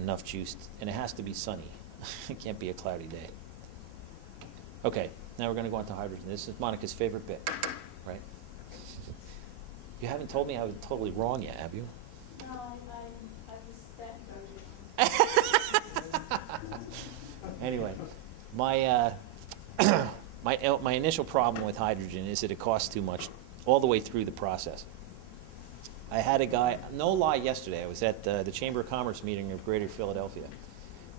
enough juice, and it has to be sunny. It can't be a cloudy day. Okay, now we're going to go on to hydrogen. This is Monica's favorite bit, right? You haven't told me I was totally wrong yet, have you? No, I was that. Anyway, my my initial problem with hydrogen is that it costs too much all the way through the process. I had a guy, no lie, yesterday. I was at the Chamber of Commerce meeting of Greater Philadelphia,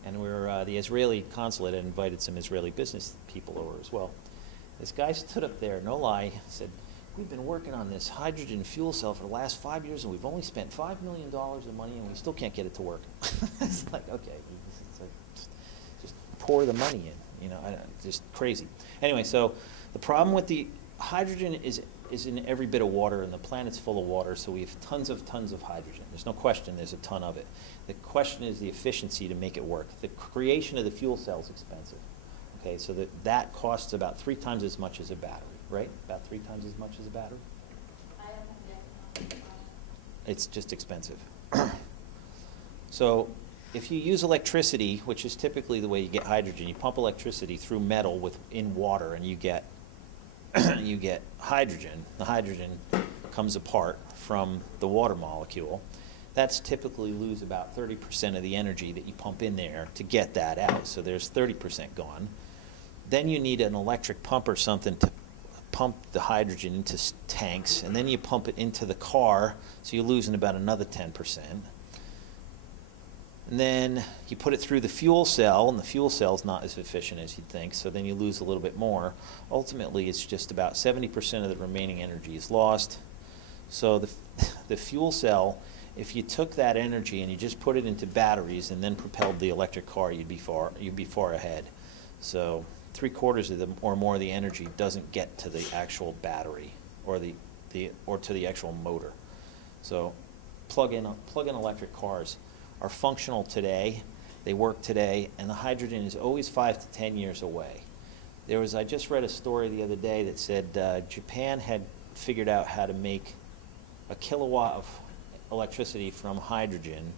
and we were the Israeli consulate had invited some Israeli business people over as well. This guy stood up there, no lie, said, "We've been working on this hydrogen fuel cell for the last 5 years, and we've only spent $5 million of money, and we still can't get it to work." It's like, okay, it's like, just pour the money in, you know, just crazy. Anyway, so the problem with the hydrogen is in every bit of water, and the planet's full of water, so we have tons of hydrogen. There's no question there's a ton of it. The question is the efficiency to make it work. The creation of the fuel cell is expensive. Okay, so that costs about 3 times as much as a battery, right? About 3 times as much as a battery? I don't have that. It's just expensive. So if you use electricity, which is typically the way you get hydrogen, you pump electricity through metal in water, and you get you get hydrogen. The hydrogen comes apart from the water molecule. That's typically lose about 30% of the energy that you pump in there to get that out. So there's 30% gone. Then you need an electric pump or something to pump the hydrogen into tanks, and then you pump it into the car, so you're losing about another 10%. And then you put it through the fuel cell, and the fuel cell is not as efficient as you'd think, so then you lose a little bit more. Ultimately, it's just about 70% of the remaining energy is lost. So the fuel cell, if you took that energy and you just put it into batteries and then propelled the electric car, you'd be far ahead. So 3/4 of the or more of the energy doesn't get to the actual battery or to the actual motor. So plug-in electric cars are functional today, they work today, and the hydrogen is always 5 to 10 years away. I just read a story the other day that said Japan had figured out how to make a kilowatt of electricity from hydrogen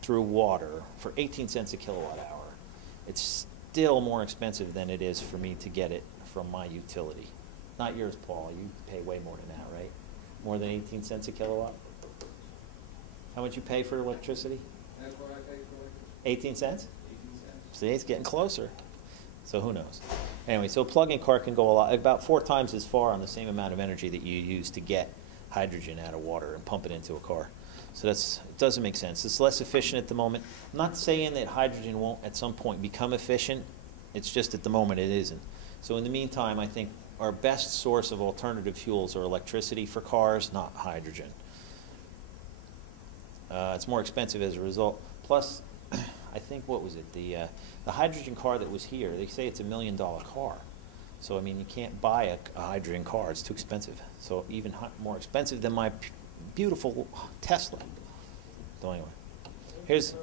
through water for 18 cents a kilowatt hour. It's still more expensive than it is for me to get it from my utility. Not yours, Paul. You pay way more than that, right? More than 18 cents a kilowatt? How much you pay for electricity? That's what I pay for electricity. 18 cents? 18 cents. See, it's getting closer. So who knows? Anyway, so a plug-in car can go about 4 times as far on the same amount of energy that you use to get hydrogen out of water and pump it into a car. So it doesn't make sense. It's less efficient at the moment. I'm not saying that hydrogen won't at some point become efficient. It's just at the moment it isn't. So in the meantime, I think our best source of alternative fuels are electricity for cars, not hydrogen. It's more expensive as a result. Plus, I think, what was it? The hydrogen car that was here, they say it's $1 million car. So, I mean, you can't buy a hydrogen car. It's too expensive. So even more expensive than my beautiful Tesla. So anyway, here's,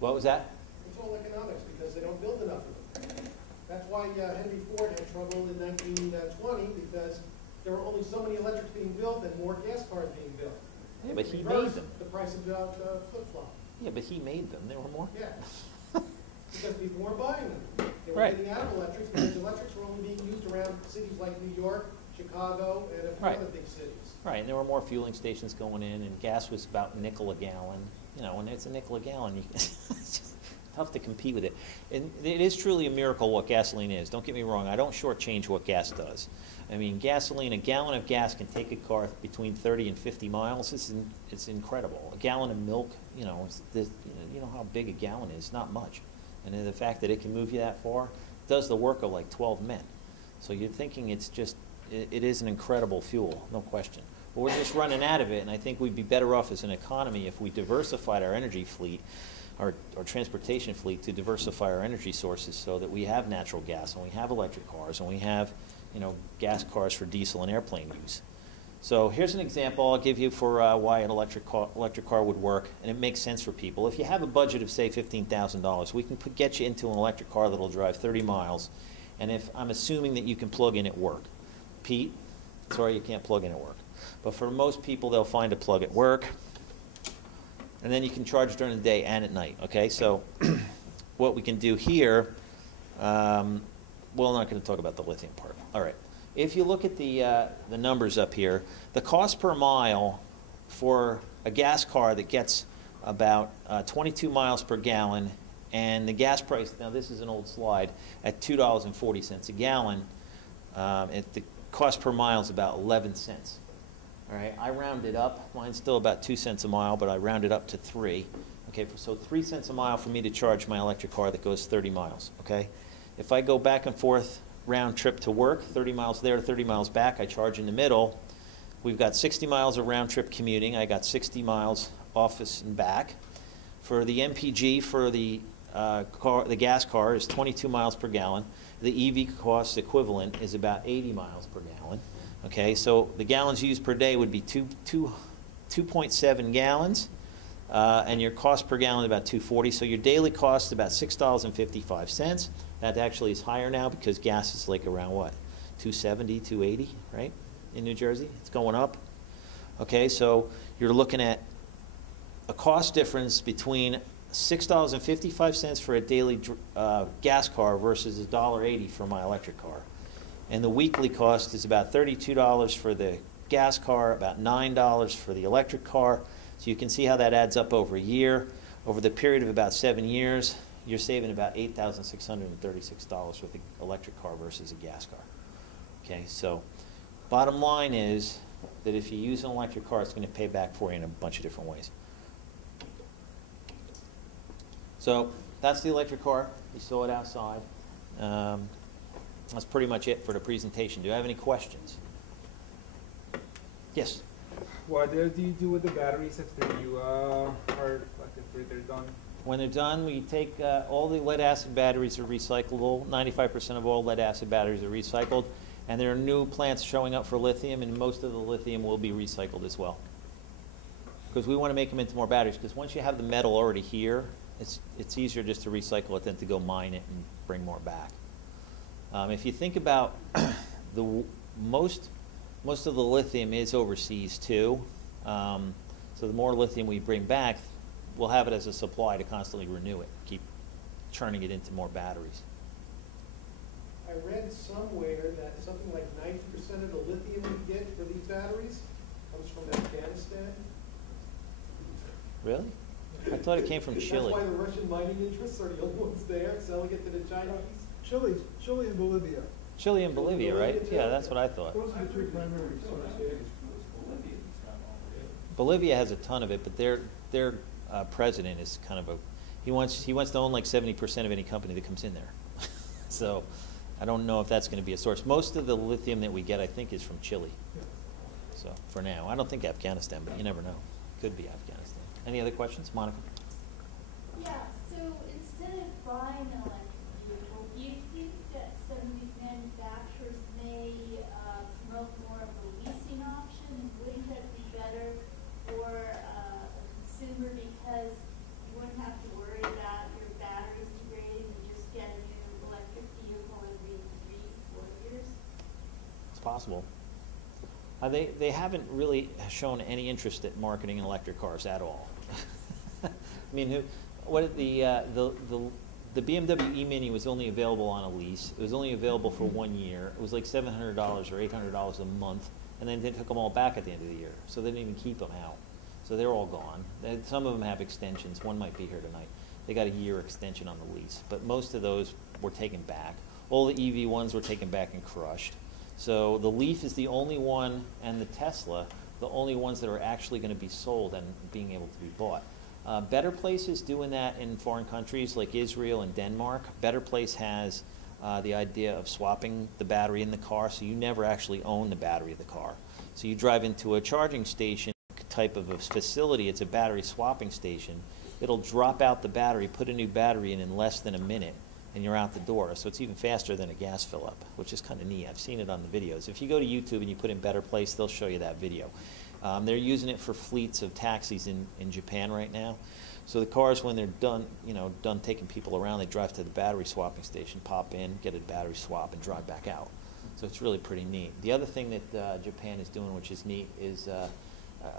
what was that? It's all economics because they don't build enough of them. That's why Henry Ford had trouble in 1920 because there were only so many electrics being built and more gas cars being built. Yeah, but he made them. The price of flip-flop. Yeah, but he made them. There were more. Yeah. Because people weren't buying them. They were Right. getting out of electrics because electrics were only being used around cities like New York, Chicago, and a few Right. other big cities. Right, and there were more fueling stations going in, and gas was about $0.05 a gallon. You know, when it's $0.05 a gallon, it's just tough to compete with it. And it is truly a miracle what gasoline is. Don't get me wrong. I don't shortchange what gas does. I mean, gasoline, a gallon of gas can take a car between 30 and 50 miles. It's incredible. A gallon of milk, you know, you know how big a gallon is, not much. And then the fact that it can move you that far does the work of like 12 men. So you're thinking it's just, it is an incredible fuel, no question. But we're just running out of it, and I think we'd be better off as an economy if we diversified our energy fleet, our transportation fleet, to diversify our energy sources so that we have natural gas, and we have electric cars, and we have, you know, gas cars for diesel and airplane use. So here's an example I'll give you for why an electric car would work, and it makes sense for people. If you have a budget of, say, $15,000, we can get you into an electric car that'll drive 30 miles, and if I'm assuming that you can plug in at work. Pete, sorry you can't plug in at work. But for most people, they'll find a plug at work. and then you can charge during the day and at night, okay? So what we can do here, well, I'm not going to talk about the lithium part. All right. If you look at the numbers up here, the cost per mile for a gas car that gets about 22 miles per gallon, and the gas price, now this is an old slide, at $2.40 a gallon, the cost per mile is about 11 cents. All right, I rounded up. Mine's still about 2 cents a mile, but I rounded up to 3. Okay, so 3 cents a mile for me to charge my electric car that goes 30 miles. Okay, if I go back and forth round trip to work, 30 miles there, 30 miles back, I charge in the middle. We've got 60 miles of round trip commuting. I got 60 miles office and back. For the MPG, for the the gas car is 22 miles per gallon. The EV cost equivalent is about 80 miles per gallon. Okay, so the gallons used per day would be 2.7 gallons, and your cost per gallon is about $2.40. So your daily cost is about $6.55. That actually is higher now because gas is like around what, $2.70, $2.80, right? In New Jersey, it's going up. Okay, so you're looking at a cost difference between $6.55 for a daily gas car versus $1.80 for my electric car. And the weekly cost is about $32 for the gas car, about $9 for the electric car. So you can see how that adds up over a year. Over the period of about 7 years, you're saving about $8,636 with the electric car versus a gas car. Okay, so bottom line is that if you use an electric car, it's going to pay back for you in a bunch of different ways. So that's the electric car. You saw it outside. That's pretty much it for the presentation. Do you have any questions? Yes? What do you do with the batteries after you after they're done? When they're done, we take all the lead acid batteries are recyclable. 95% of all lead acid batteries are recycled. And there are new plants showing up for lithium, and most of the lithium will be recycled as well. Because we want to make them into more batteries. Because once you have the metal already here, it's easier just to recycle it than to go mine it and bring more back. If you think about most of the lithium is overseas too. So the more lithium we bring back, we'll have it as a supply to constantly renew it, keep churning it into more batteries. I read somewhere that something like 90% of the lithium we get for these batteries comes from Afghanistan. Really? I thought it came from Chile. That's why the Russian mining interests are the only ones there, selling it to the Chinese. Chile and Bolivia. Chile and Bolivia, right? Yeah, that's what I thought. Those are the two primary sources. Bolivia has a ton of it, but their president is kind of he wants to own like 70% of any company that comes in there. So I don't know if that's going to be a source. Most of the lithium that we get, I think, is from Chile. Yeah. So for now, I don't think Afghanistan, but you never know. Could be Afghanistan. Any other questions, Monica? Yeah, so instead of buying an electric vehicle, do you think that some of these manufacturers may promote more of a leasing option? Wouldn't that be better for a consumer because you wouldn't have to worry about your batteries degrading and just get a new electric vehicle every 3-4 years? It's possible. They haven't really shown any interest in marketing electric cars at all. I mean, the BMW e-Mini was only available on a lease. It was only available for 1 year. It was like $700 or $800 a month, and then they took them all back at the end of the year. So they didn't even keep them out. So they're all gone. Some of them have extensions. One might be here tonight. They got a year extension on the lease, but most of those were taken back. All the EV ones were taken back and crushed. So the Leaf is the only one, and the Tesla, the only ones that are actually going to be sold and being able to be bought. Better Place is doing that in foreign countries like Israel and Denmark. Better Place has the idea of swapping the battery in the car, so you never actually own the battery of the car. So you drive into a charging station type of a facility, it's a battery swapping station. It'll drop out the battery, put a new battery in less than a minute, and you're out the door. So it's even faster than a gas fill-up, which is kind of neat. I've seen it on the videos. If you go to YouTube and you put in Better Place, they'll show you that video. They're using it for fleets of taxis in Japan right now. So the cars, when they're done, done taking people around, they drive to the battery swapping station, pop in, get a battery swap, and drive back out. So it's really pretty neat. The other thing that Japan is doing, which is neat, is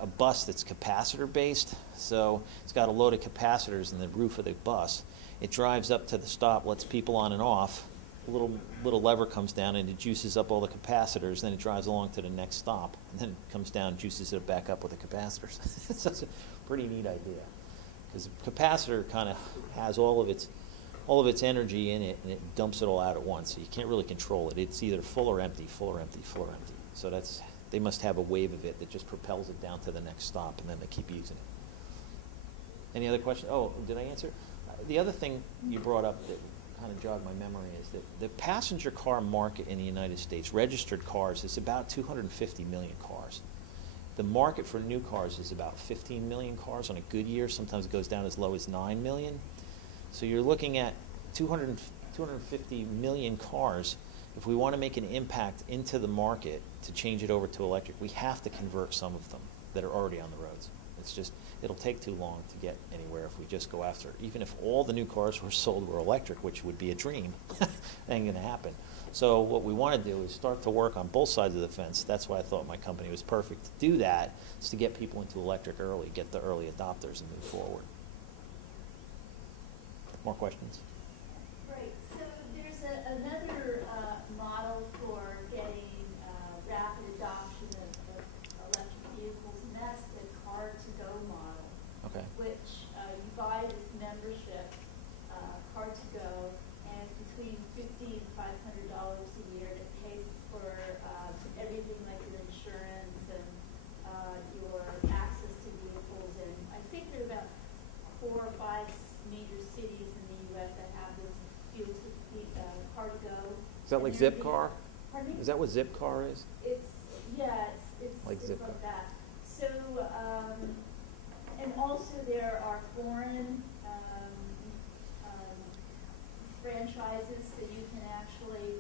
a bus that's capacitor based. So it's got a load of capacitors in the roof of the bus. It drives up to the stop, lets people on and off. A little lever comes down and it juices up all the capacitors. Then it drives along to the next stop, and then it comes down, juices it back up with the capacitors. So it's a pretty neat idea, because the capacitor kind of has all of its energy in it, and it dumps it all out at once. So you can't really control it. It's either full or empty, full or empty, full or empty. So they must have a wave of it that just propels it down to the next stop, and then they keep using it. Any other questions? Oh, did I answer? The other thing you brought up that kind of jogged my memory is that the passenger car market in the United States, registered cars, is about 250 million cars. The market for new cars is about 15 million cars on a good year. Sometimes it goes down as low as 9 million. So you're looking at 250 million cars. If we want to make an impact into the market to change it over to electric, we have to convert some of them that are already on the roads. It's just, it'll take too long to get anywhere if we just go after it. Even if all the new cars were sold were electric, which would be a dream, ain't gonna happen. So what we want to do is start to work on both sides of the fence. That's why I thought my company was perfect to do that, is to get people into electric early, get the early adopters and move forward. More questions? Right, so there's another model for getting rapid adoption of electric vehicles, and that's the car-to-go model. Okay. Which you buy this membership, car-to-go, and it's between $50 and $500 a year. And it pays for everything like your insurance and your access to vehicles. And I think there are about 4 or 5 major cities in the U.S. that have this fuel car-to-go. Is that like Zipcar? Pardon me? Is that what Zipcar is? It's Like it's Zipcar. like that. So, and also there are foreign franchises, so you can actually